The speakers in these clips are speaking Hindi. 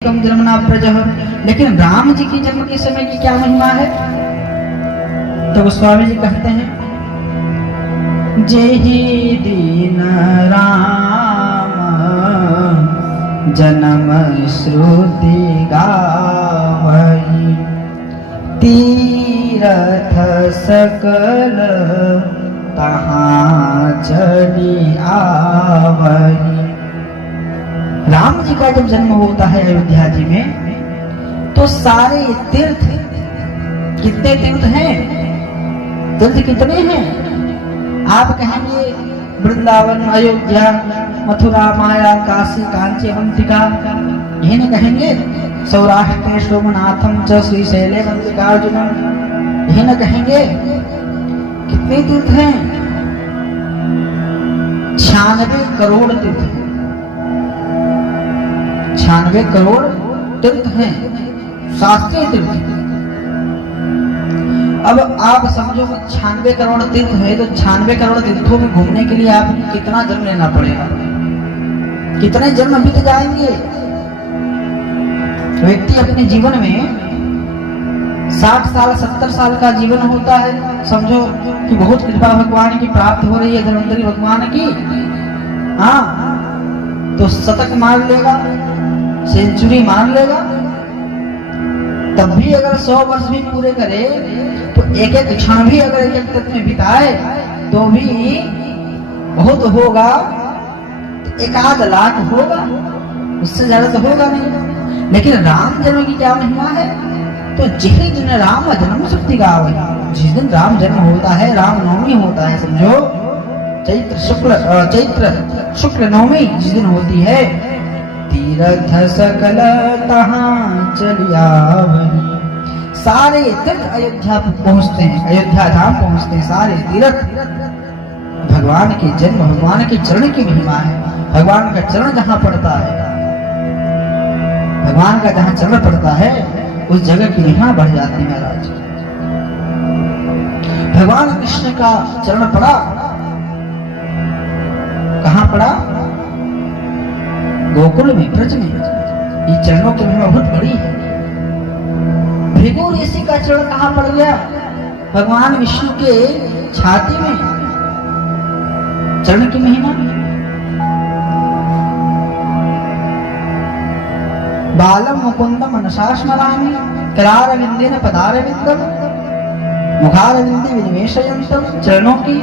कम जन्मना प्रजः। लेकिन राम जी की जन्म के समय की क्या महिमा है? तो गोस्वामी जी कहते हैं, जेहि दीन राम जन्म श्रुति गावई, तीरथ सकल तहाँ चली आवई। राम जी का जब जन्म होता है अयोध्या जी में, तो सारे तीर्थ, कितने तीर्थ हैं? तीर्थ कितने हैं? आप कहेंगे वृंदावन, अयोध्या, मथुरा, माया, काशी, कांची, अवंतिका, यही नहीं कहेंगे? सौराष्ट्र सोमनाथम च श्रीशैले मल्लिकार्जुनम, यही न कहेंगे? कितने तीर्थ हैं? 96 करोड़ तीर्थ हैं। 96 करोड़ तीर्थ हैं, शास्त्रीय तीर्थ। अब आप समझो 96 करोड़ तीर्थ है, तो 96 करोड़ तीर्थों में घूमने के लिए आपको कितना जन्म लेना पड़ेगा? कितने जन्म बीत जाएंगे? व्यक्ति अपने जीवन में 60 साल 70 साल का जीवन होता है, समझो कि बहुत कृपा भगवान की प्राप्त हो रही है, धन्वंतरी भगवान की। हाँ, तो शतक मार लेगा, सेंचुरी मान लेगा। तब भी अगर 100 वर्ष भी पूरे करे, तो एक एक क्षण भी अगर एक तत्व में बिताए, तो भी बहुत होगा, तो 1 लाख होगा, उससे ज्यादा तो होगा नहीं। लेकिन राम जन्म की क्या महिमा है? तो जिस दिन राम जन्म श्रुति गावई, जिस दिन राम जन्म होता है, राम नवमी होता है, समझो चैत्र शुक्ल नवमी जिस दिन होती है, तीर्थ सकल तहाँ चली आवई। सारे तीर्थ अयोध्या पहुंचते हैं, अयोध्या धाम पहुंचते हैं सारे तीर्थ। भगवान के जन्म, भगवान के चरण की महिमा है। भगवान का चरण जहां पड़ता है, भगवान का जहां चरण पड़ता है, उस जगह की महिमा बढ़ जाती है महाराज। भगवान कृष्ण का चरण पड़ा, कहां पड़ा? गोकुल में, ब्रज में। ये चरणों की महिमा बहुत बड़ी है। भृगु ऋषि का चरण कहां पड़ गया? भगवान विष्णु के छाती में। चरण की महिमा। बालम मुकुंदम मनसा स्मरामि, करारविंदेन पदारविंदम, मुखारविंदे विनिवेशयन्तम। चरणों की।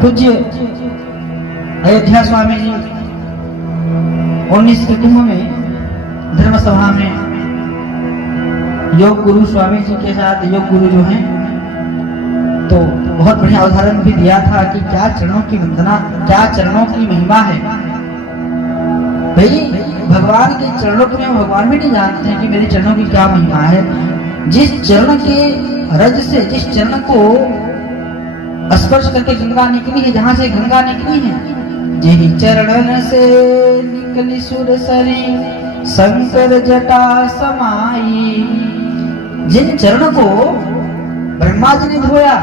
पूज्य अयोध्या स्वामी जी 19 के कुंभ में धर्म सभा में योग गुरु स्वामी जी के साथ, योग गुरु जो हैं, तो बहुत बढ़िया उदाहरण भी दिया था कि क्या चरणों की वंदना, क्या चरणों की महिमा है। भाई भगवान के चरणों की, भगवान भी नहीं जानते हैं कि मेरे चरणों की क्या महिमा है। जिस चरण के रज से, जिस चरण को स्पर्श करके गंगा निकली है, जहां से गंगा निकली है, जेहि चरणन से निकली सुरसरी, शंकर जटा समाई। जिन चरण को ब्रह्मा जी ने धोया,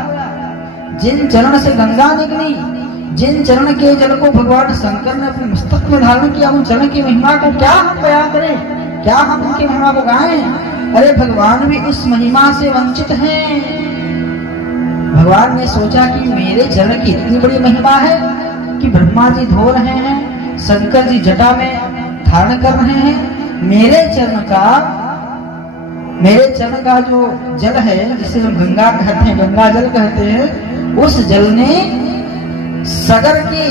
जिन चरण से गंगा निकली, जिन चरण के जल को भगवान शंकर ने अपने मस्तक में धारण किया, उन चरण की महिमा को क्या हम बयां करें? क्या हम उनकी महिमा को गाएं? अरे भगवान भी इस महिमा से वंचित हैं। भगवान ने सोचा कि मेरे चरण की इतनी बड़ी महिमा है कि ब्रह्मा जी धो रहे हैं, शंकर जी जटा में धारण कर रहे हैं। मेरे चरण का जो जल है, जिसे हम गंगा कहते हैं, गंगा जल कहते हैं, उस जल ने सगर के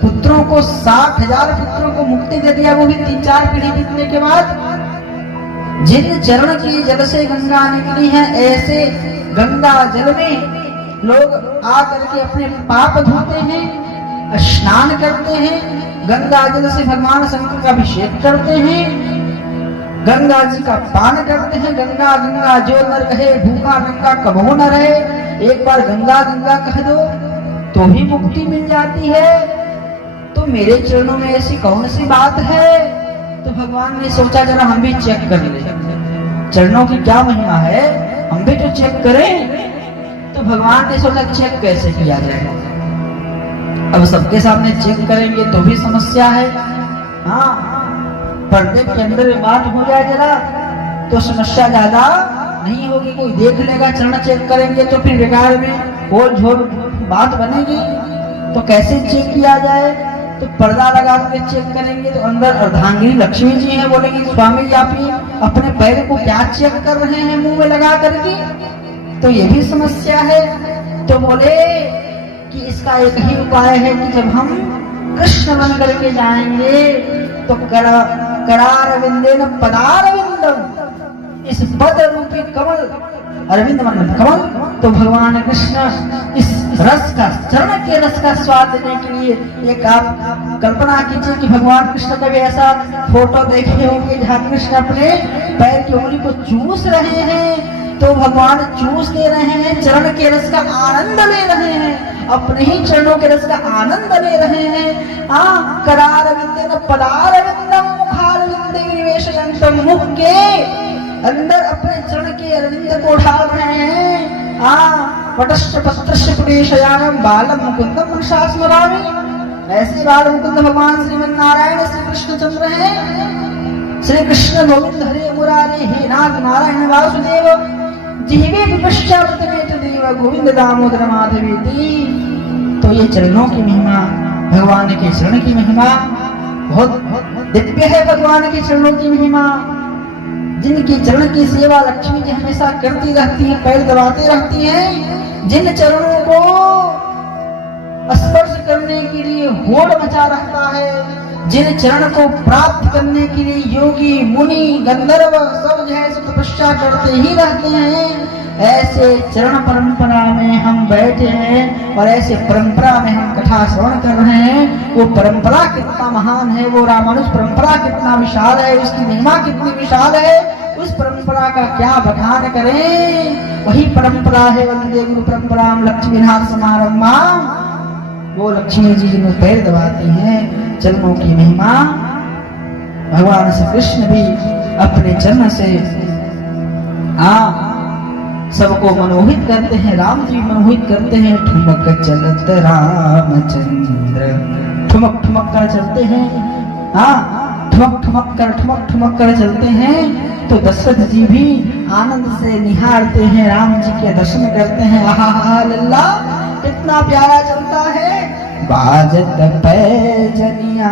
पुत्रों को, 60,000 पुत्रों को मुक्ति दे दिया, वो भी 3-4 पीढ़ी बीतने के बाद। जिन चरण की जल से गंगा निकली है, ऐसे गंगा जल में लोग आकर के अपने पाप धोते हैं, स्नान करते हैं, गंगा जल से भगवान शंकर का अभिषेक करते हैं, गंगा जी का पान करते हैं। गंगा गंगा जो न रहे, भूखा गंगा कबो न रहे। एक बार गंगा गंगा कह दो तो भी मुक्ति मिल जाती है। तो मेरे चरणों में ऐसी कौन सी बात है? तो भगवान ने सोचा जरा हम भी चेक कर ले, चरणों की क्या महिमा है, हम भी तो चेक करें। तो भगवान ने सोचा चेक कैसे किया जाएगा। अब सबके सामने चेक करेंगे तो भी समस्या है। हाँ, पर्दे के अंदर बात हो जाए जरा तो समस्या ज्यादा नहीं होगी। कोई देख लेगा, चरण चेक करेंगे तो फिर बेकार में बोल झोल बात बनेगी। तो कैसे चेक किया जाए? तो पर्दा लगा के चेक करेंगे तो अंदर अर्धांगिनी लक्ष्मी जी हैं। बोलेंगे स्वामी जी आप ये अपने पैर को क्या चेक कर रहे हैं मुंह में लगा करके? तो ये भी समस्या है। तो बोले कि इसका एक ही उपाय है कि जब हम कृष्ण बन करके जाएंगे तो करारविंदेन पदारविंदम, इस पद रूपी कमल, अरविंद मतलब कमल, तो भगवान कृष्ण इस रस का, चरण के रस का स्वाद देने के लिए एक आप कल्पना कीजिए कि भगवान कृष्ण कभी ऐसा फोटो देखे होंगे जहाँ कृष्ण अपने पैर की उंगली को चूस रहे हैं। तो भगवान चूस दे रहे हैं, चरण के रस का आनंद ले रहे हैं, अपने ही चरणों के रस का आनंद ले रहे हैं। करारविंदेन पदारविंदम मुखारविंदे विनिवेशयन्तम, मुख के अंदर अपने चरण के अरविंद को ढाल रहे हैं। वटश्च पत्रश्च पुरेशयानम बालम मुकुंदम मनसा स्मरामि, ऐसे बाल मुकुंद भगवान श्रीमन्नारायण श्री कृष्णचंद्र हैं। श्री कृष्ण गोविंद हरे मुरारे, हे नाथ नारायण वासुदेव, जिह्वे विपश्चात देव गोविंद दामोदर माधवेति। तो ये चरणों की महिमा, भगवान के चरण की महिमा बहुत दिव्य है। भगवान के चरणों की महिमा, जिनकी चरण की सेवा लक्ष्मी जी हमेशा करती रहती है, पैर दबाती रहती हैं, जिन चरणों को स्पर्श करने के लिए होड़ मचा रहता है, जिन चरण को प्राप्त करने के लिए योगी मुनि गंधर्व सब जो है तपस्या करते ही रहते हैं, ऐसे चरण परंपरा में हम बैठे हैं और ऐसे परंपरा में हम कथा श्रवण कर रहे हैं। वो परंपरा कितना महान है, वो रामानुज परंपरा कितना विशाल है, उसकी महिमा कितनी विशाल है, उस परंपरा का क्या बखान करें। वही परंपरा है वंदे गुरु परंपरा लक्ष्मीनाथ समारंभा। वो लक्ष्मी जी जिन्हें पैर दबाती हैं, चरणों की महिमा। भगवान श्री कृष्ण भी अपने चरण से सबको मनोहित करते हैं, राम जी मनोहित करते हैं। ठुमक चलत रामचंद्र, ठुमक ठुमक कर चलते हैं, ठुमक ठुमक कर चलते हैं। तो दशरथ जी भी आनंद से निहारते हैं, राम जी के दर्शन करते हैं। आहा लल्ला कितना प्यारा चलता है। बाजत पैजनिया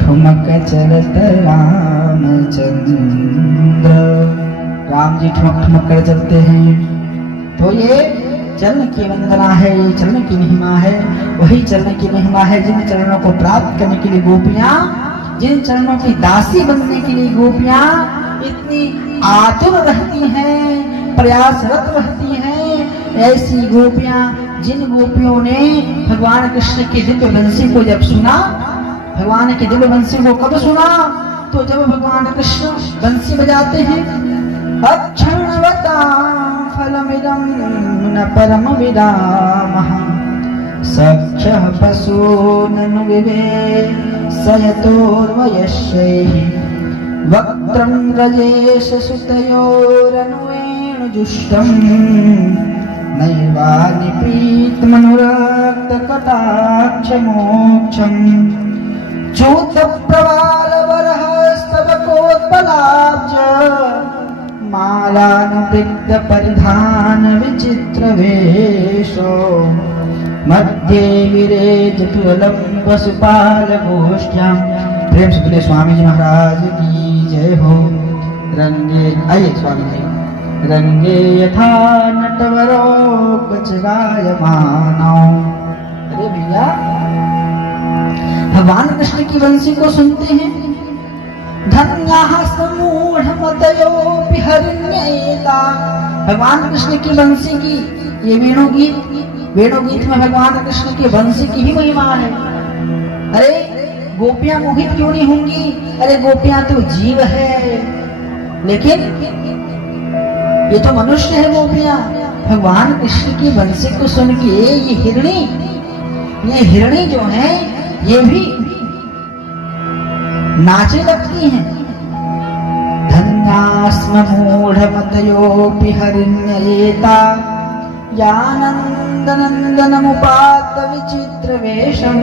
ठुमक चलत रामचंद्र, राम जी ठुमक ठुमक कर चलते हैं। तो ये चरण की वंदना है, ये चरण की महिमा है। वही चरण की महिमा है जिन चरणों को प्राप्त करने के लिए गोपियां, जिन चरणों की दासी बनने के लिए गोपियां इतनी आतुर रहती हैं, प्रयासरत रहती हैं, ऐसी गोपियां, जिन गोपियों ने भगवान कृष्ण की दिव्य बंसी को जब सुना, भगवान की दिव्य बंसी को कब सुना? तो जब भगवान कृष्ण बंसी बजाते हैं। अक्षणवता फलमिदं न परम विदामः, सख्यः पशूननु विवेशयतोर्वयश्यैः, वक्त्रं रजेश सुतयोरनुवेणुजुष्टम्, नैवानिपीतमनुरक्तकटाक्षमोक्षम्, चूतप्रवालवरहस्तवकोत्पलाब्ज, मालानुपिग्ध परिधान विचित्र वेशो, मध्ये विरेजतुलं वसुपाल गोष्ठ्यां। प्रेम से बोले स्वामी जी महाराज की जय हो। रंगे आइए स्वामी जी, रंगे यथा नटवरो कचगायमानो। अरे भैया भगवान कृष्ण की बंसी को सुनते हैं। धन्याः समूढ़मतयोऽपि हरिण्येता, भगवान कृष्ण की बंसी की ये वेणुगीत में भगवान कृष्ण की बंसी की ही महिमा है। अरे गोपियां मोहित क्यों नहीं होंगी? अरे गोपियां तो जीव है, लेकिन ये तो मनुष्य है। गोपियां भगवान कृष्ण की बंसी को सुन के ये हिरणी जो है ये भी नाचने लगती हैं। धन्यास्म मूढ़मतयोऽपि हरिण्येता, यानन्दनन्दनमुपात्त विचित्रवेशम्,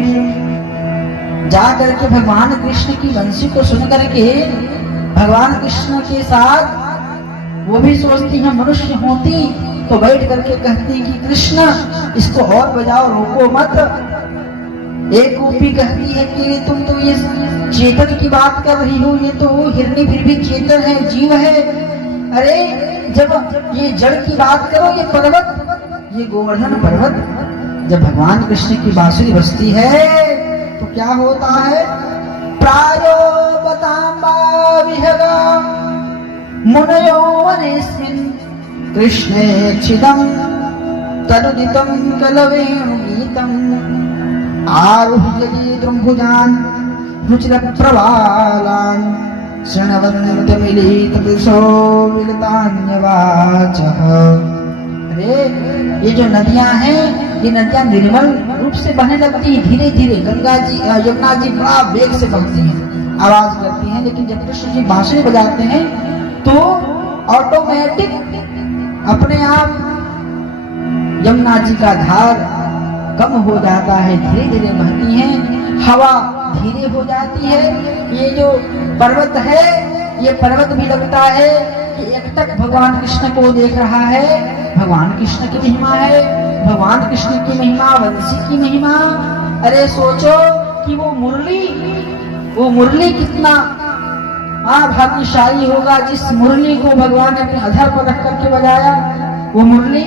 जा करके भगवान कृष्ण की बंसी को सुन करके भगवान कृष्ण के साथ वो भी सोचती है मनुष्य होती तो बैठ करके कहती कि कृष्ण इसको और बजाओ, रोको मत। एक गोपी कहती है कि तुम तो ये चेतन की बात कर रही हो, ये तो हिरणी फिर भी चेतन है, जीव है। अरे जब ये जड़ की बात करो, ये पर्वत, ये गोवर्धन पर्वत, जब भगवान कृष्ण की बांसुरी बजती है तो क्या होता है? प्रायो बताम्बा विहगा मुनयो वनेस्मिन् कृष्णे क्षिदं तनुदितं कलवेणुगीतम् आरुह्य गीतुम्भुजान् रुचिरप्रवालान् शृण्वन्तमिलितपुरुषो विगतान्यवाचः। अरे ये जो नदियां हैं, ये नदियां निर्मल रूप से बहने लगती हैं धीरे धीरे। गंगा जी यमुना जी बड़ा वेग से बहती हैं, आवाज करती हैं, लेकिन जब कृष्ण जी बांसुरी बजाते हैं तो ऑटोमेटिक अपने आप यमुना जी का धार कम हो जाता है, धीरे धीरे बहती हैं, हवा धीरे हो जाती है। ये जो पर्वत है, ये पर्वत भी लगता है कि एकटक भगवान कृष्ण को देख रहा है। भगवान कृष्ण की महिमा है, भगवान कृष्ण की महिमा, वंशी की महिमा। अरे सोचो कि वो मुरली कितना भाग्यशाली होगा जिस मुरली को भगवान ने अपने अधर पर रख करके बजाया। वो मुरली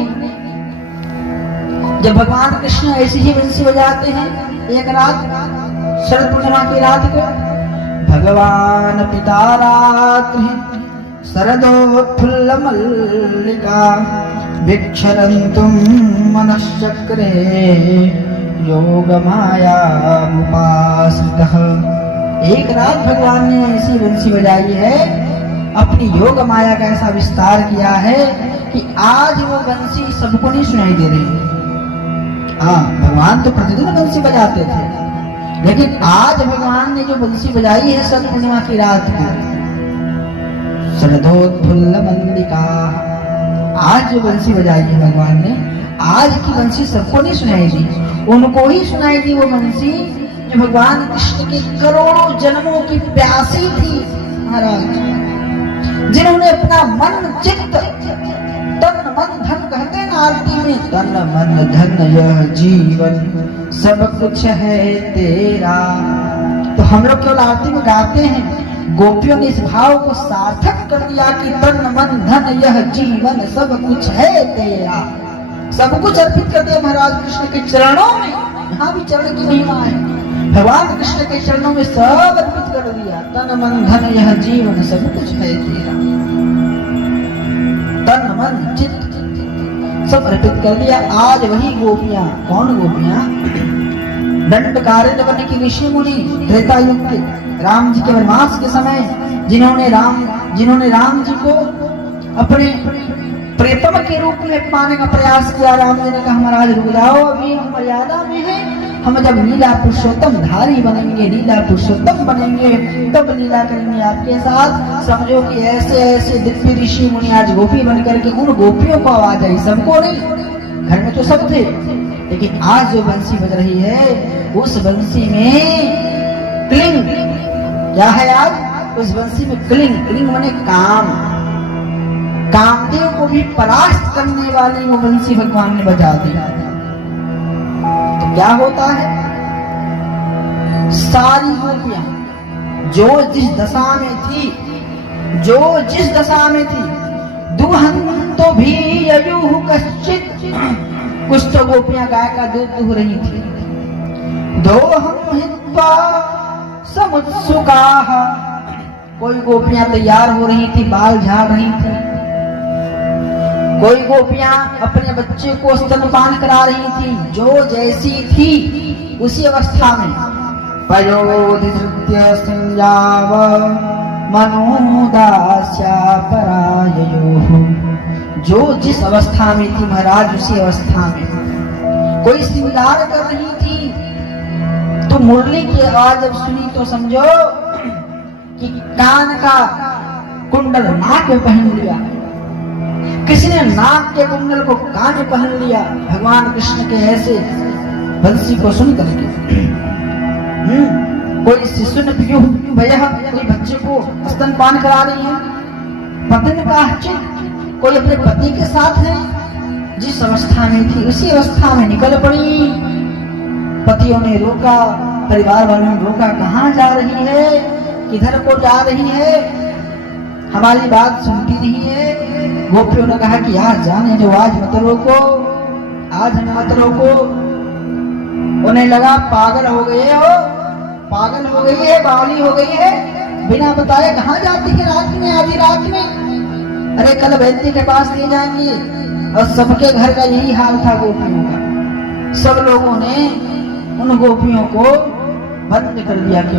जब भगवान कृष्ण ऐसी ही बंसी बजाते हैं, एक रात शरद पूर्णिमा की रात को भगवान पिता रात्रि शरदोत्फुल्ल मल्लिका विक्षरन्तुं मनश्चक्रे योगमाया उपासितः। एक रात भगवान ने ऐसी बंसी बजाई है, अपनी योग माया का ऐसा विस्तार किया है कि आज वो बंसी सबको नहीं सुनाई दे रही है। हाँ, भगवान तो प्रतिदिन बंसी बजाते थे, लेकिन आज भगवान ने जो बंसी बजाई है शरद पूर्णिमा की रात को, शरदोत्फुल्ल मल्लिका, आज जो बंसी बजाई है भगवान ने, आज की बंसी सबको नहीं सुनाई दी, उनको ही सुनाई दी वो बंसी जो भगवान कृष्ण के करोड़ों जन्मों की प्यासी थी महाराज, जिन्होंने अपना मन चित्त तन मन धन, कहते हैं आरती में, तन मन धन यह जीवन सब कुछ है तेरा। तो हम लोग केवल आरती में गाते हैं, गोपियों ने इस भाव को सार्थक कर दिया कि तन मन धन यह जीवन सब कुछ है तेरा। सब कुछ अर्पित कर दिया महाराज कृष्ण के चरणों में। यहाँ भी चरण की महिमा है, भगवान कृष्ण के चरणों में सब अर्पित कर दिया। तन मन धन यह जीवन सब कुछ है तेरा, तन मन चित्त सब अर्पित कर दिया। आज वही गोपियां, कौन गोपियां? दंडकारण्य वन की ऋषि मुनि, त्रेता युग के राम जी के वनवास के समय जिन्होंने राम जी को अपने प्रेतम के रूप में पाने का प्रयास किया। राम जी ने कहा महाराज रुक जाओ, अभी हम मर्यादा में हैं, हम जब लीला पुरुषोत्तम धारी बनेंगे, लीला पुरुषोत्तम बनेंगे, तब लीला करेंगे आपके साथ। समझो कि ऐसे ऐसे दिव्य ऋषि मुनि आज गोपी बन करके, उन गोपियों को आवाज आई, सबको नहीं, घर में तो सब थे, लेकिन आज जो बंसी बज रही है उस बंसी में क्लिंग क्या है? आज उस बंसी में क्लिंग माने काम, कामदेव को भी परास्त करने वाली वो बंसी भगवान ने बजा दी। तो क्या होता है? सारी गोपियां जो जिस दशा में थी, दुहंतो भी ययुः कश्चित्, कुछ तो गोपियां गाय का दूध दुह रही थी। दोहं हित्वा समुत्सुकाः, कोई गोपियां तैयार हो रही थी, बाल झाड़ रही थी, कोई गोपियां अपने बच्चे को स्तनपान करा रही थी, जो जैसी थी उसी अवस्था में। पयोधिधृत्य संजाव मनोदास्या पराययोः, जो जिस अवस्था में थी महाराज उसी अवस्था में। कोई श्रृंगार कर रही थी, तो मुरली की आवाज जब सुनी तो समझो कि कान का कुंडल नाक में पहन लिया, किसी ने नाक के कुंडल को कान में पहन लिया भगवान कृष्ण के ऐसे बंसी को सुन करके। कोई शिशु ने पियो भैया, कोई बच्चे को स्तनपान करा रही है। पत्नी का कोई अपने पति के साथ है, जिस अवस्था में थी उसी अवस्था में निकल पड़ी। पतियों ने रोका, परिवार वालों ने रोका, कहाँ जा रही है, किधर को जा रही है, हमारी बात सुनती नहीं है। गोपियों ने कहा कि आज जाने दो, आज मत रोको, आज मत रोको। उन्हें लगा पागल हो गए हो, पागल हो गई है, बावली हो गई है, बिना बताए कहाँ जाती है रात में, आधी रात में। अरे कल वैद्य के पास ले जाएंगे। और सबके घर का यही हाल था गोपियों का। सब लोगों ने उन गोपियों को बंद कर दिया कि